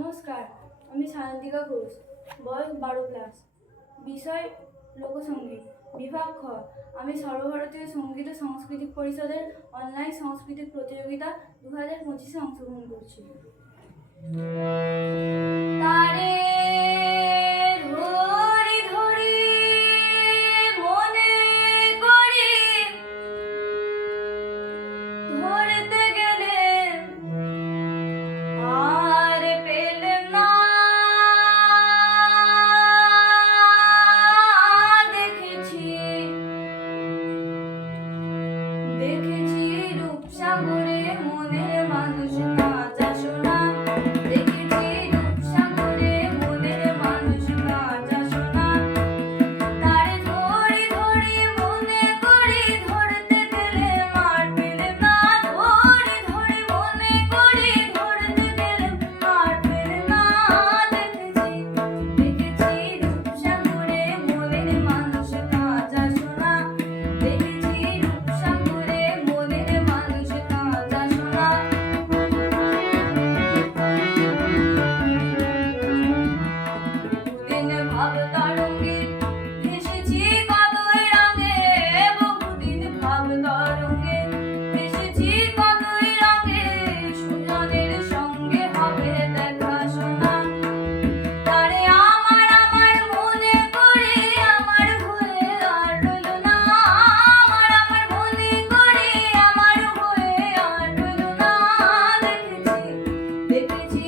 নমস্কার, আমি সায়ন্তিকা ঘোষ, বয়স 12+, বিষয় লোকসঙ্গীত, বিভাগ খ। আমি সর্বভারতীয় সঙ্গীত ও সাংস্কৃতিক পরিষদের অনলাইন সাংস্কৃতিক প্রতিযোগিতা 2025-এ অংশগ্রহণ করছি। তারে ধরি ধরি মনে করি, ধরতে গেলে আর পেলাম না। দেখেছি রূপসাগরে মনের মানুষ কাঁচা সোনা, দেখেছি রূপসাগরে মনের মানুষ কাঁচা সোনা। তারে ধরি ধরি মনে করি, ধরতে গেলে মার পেলাম না। ধরি ধরি মনে করি, ধরতে গেলে মার পেলাম না। দেখেছি রূপসাগরে মনের মানুষ কাঁচা সোনা, দেখেছি রূপসাগরে মনের মানুষ কাঁচা সোনা। বহুদিন ভাব তরঙ্গে ভেসেছি কতই রঙে, বহুদিন ভাব তরঙ্গে ভেসেছি কতই রঙে। সুজনের সঙ্গে হবে দেখা শোনা। তারে আমার আমার মনে করি, আমার হয়ে আর রইল না। আমার আমার মনে করি, আমার হয়ে আর রইল না। দেখেছি